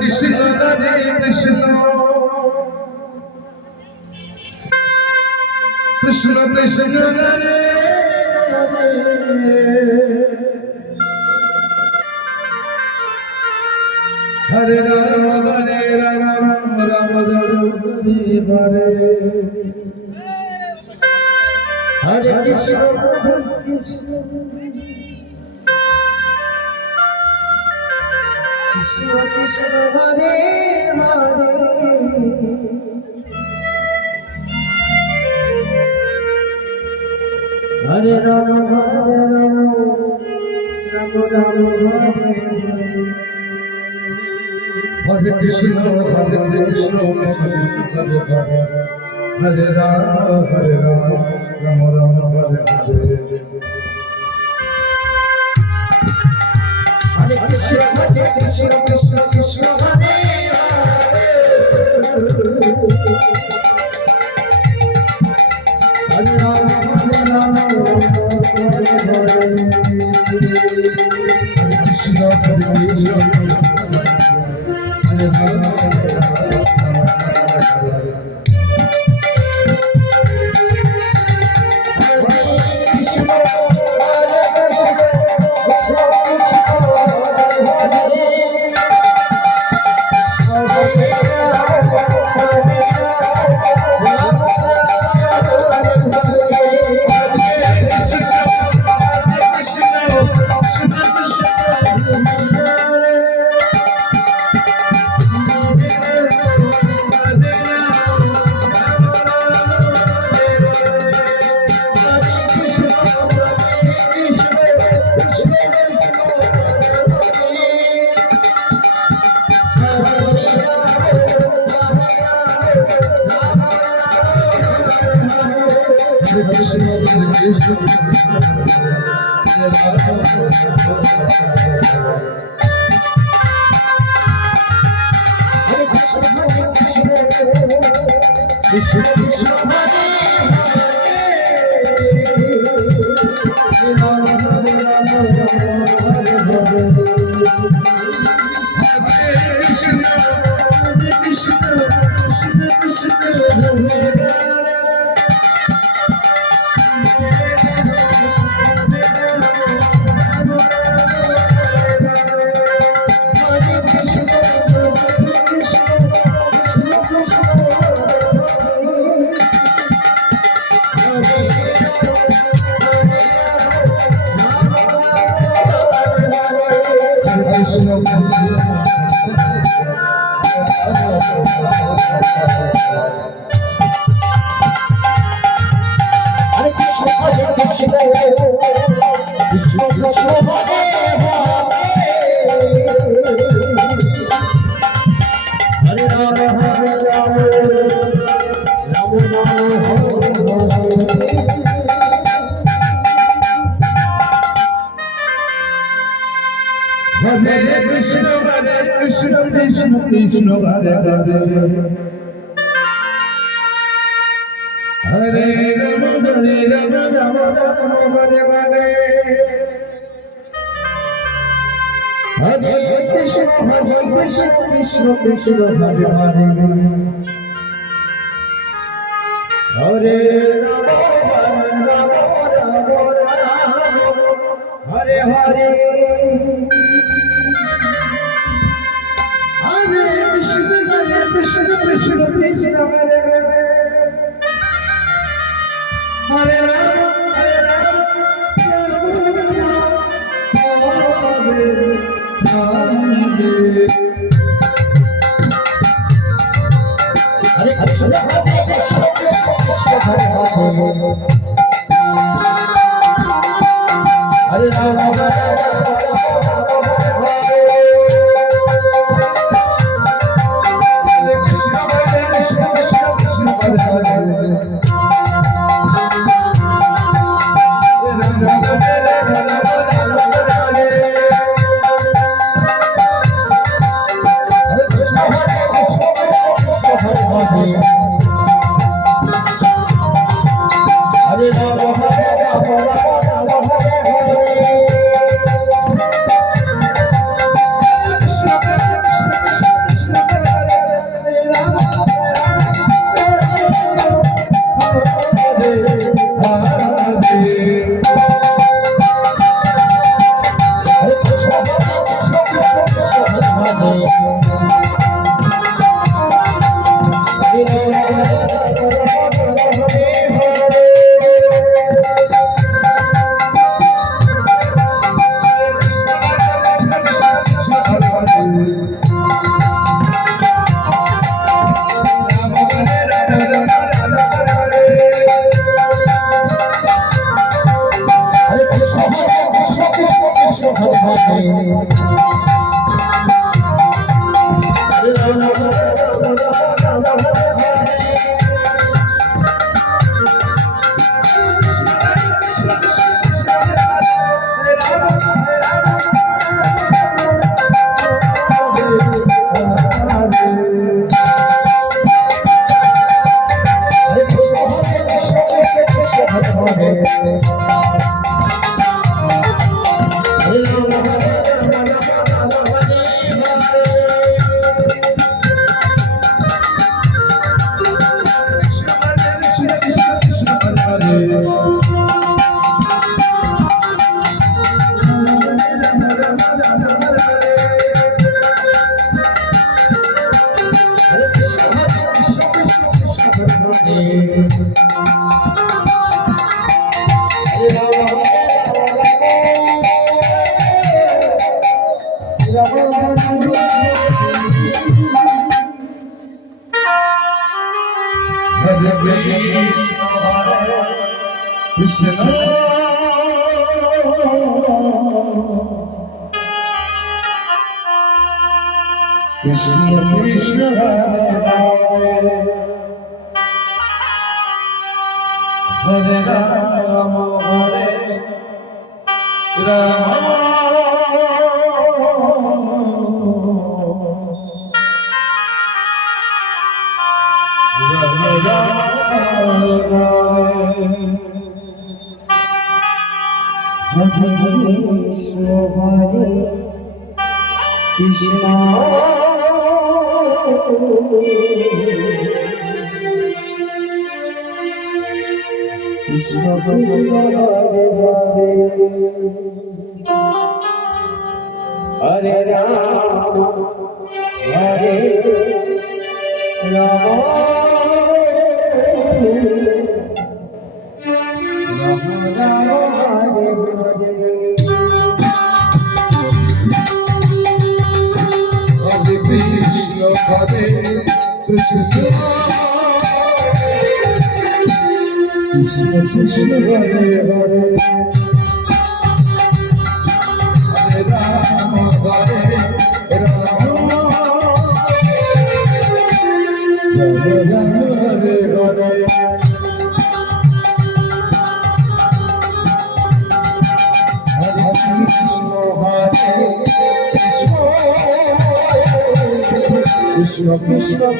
Krishna, Hare Krishna, Krishna Krishna, Hare Hare, Hare Rama, Hare Rama, Rama Rama, Hare Hare, Hare Krishna, Hare Krishna, Krishna Krishna, Hare Hare, Hare Rama, Rama Rama, Hare Krishna, Hare Krishna, Hare Hare, Hare Rama, Rama Rama, Hare Hare. Hare Krishna, Krishna Krishna, Hare Hare, Hare Rama, Hare Hare, Hare Krishna, Hare Rama. Hare Krishna, Krishna Krishna, Hare Hare, Hare Rama, Rama Rama, Hare Hare, Hare Krishna, Krishna Krishna, Hare Hare, Hare Rama, Hare Hare, Krishna Krishna, Krishna Hare Hare, Hare Rama, Hare Krishna, Hare Rama. Hare Hare Rama, Hare Rama, Rama Rama, Hare Hare. Hare Krishna, Hare Krishna, Krishna Krishna, Hare Hare. Hare Rama, Hare Rama, Rama Rama, Hare Hare. Hare Krishna, Hare Krishna, Krishna Krishna, Hare Hare. Hare Rama, Hare Rama, Rama Rama, Hare Hare. Hare Krishna, Hare Krishna, Krishna Krishna,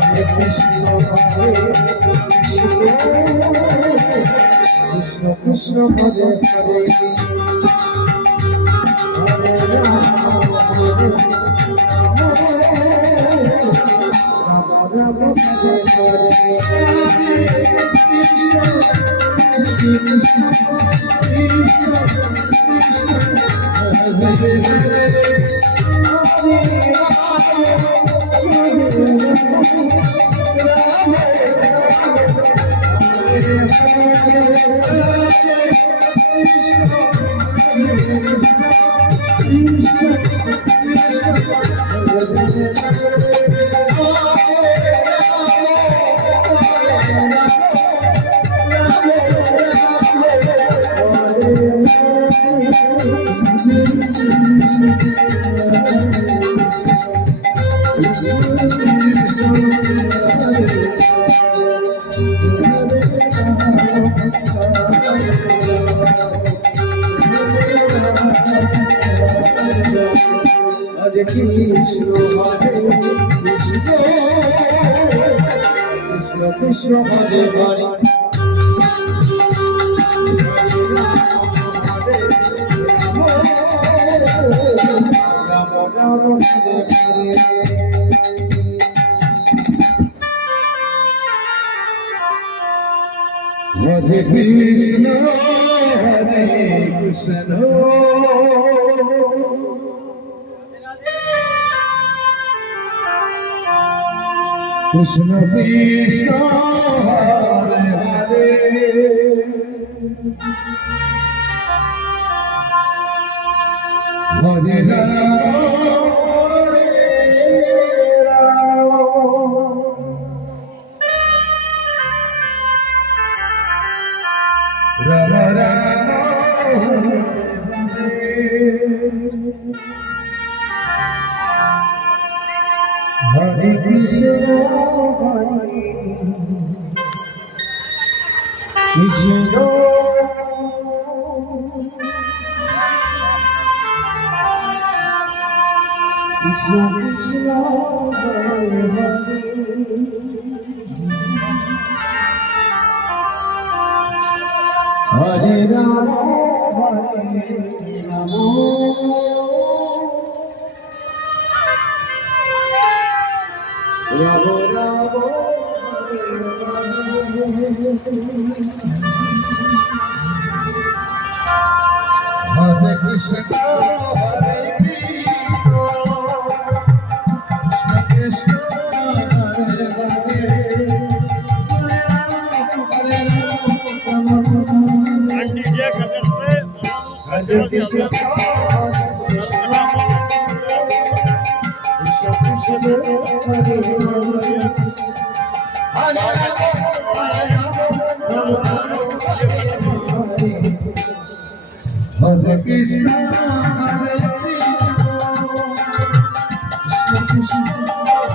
Hare Krishna Krishna, Hare Hare. Krishna Krishna, Hare Hare. Hare Rama, Hare Rama, Rama Hare Hare. Hare Krishna, Krishna Hare Krishna, Hare Krishna, Krishna Krishna, Hare Hare, Rama Rama, Hare Hare. Hare Krishna, Hare Krishna, Krishna Krishna, Hare Hare, Hare Rama, Rama Rama, Hare Krishna, Krishna Krishna Krishna, Hare Hare, Hare Rama, Hare Rama, Rama Rama, Hare Krishna, Hare Krishna,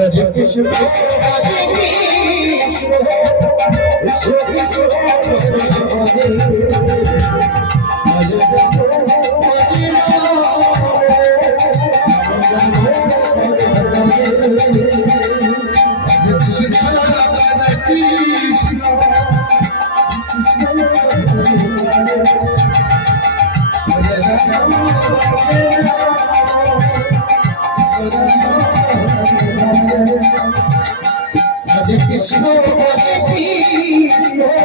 Hare Hare, Hare Krishna, Hare Krishna, Hare Krishna, Hare Krishna,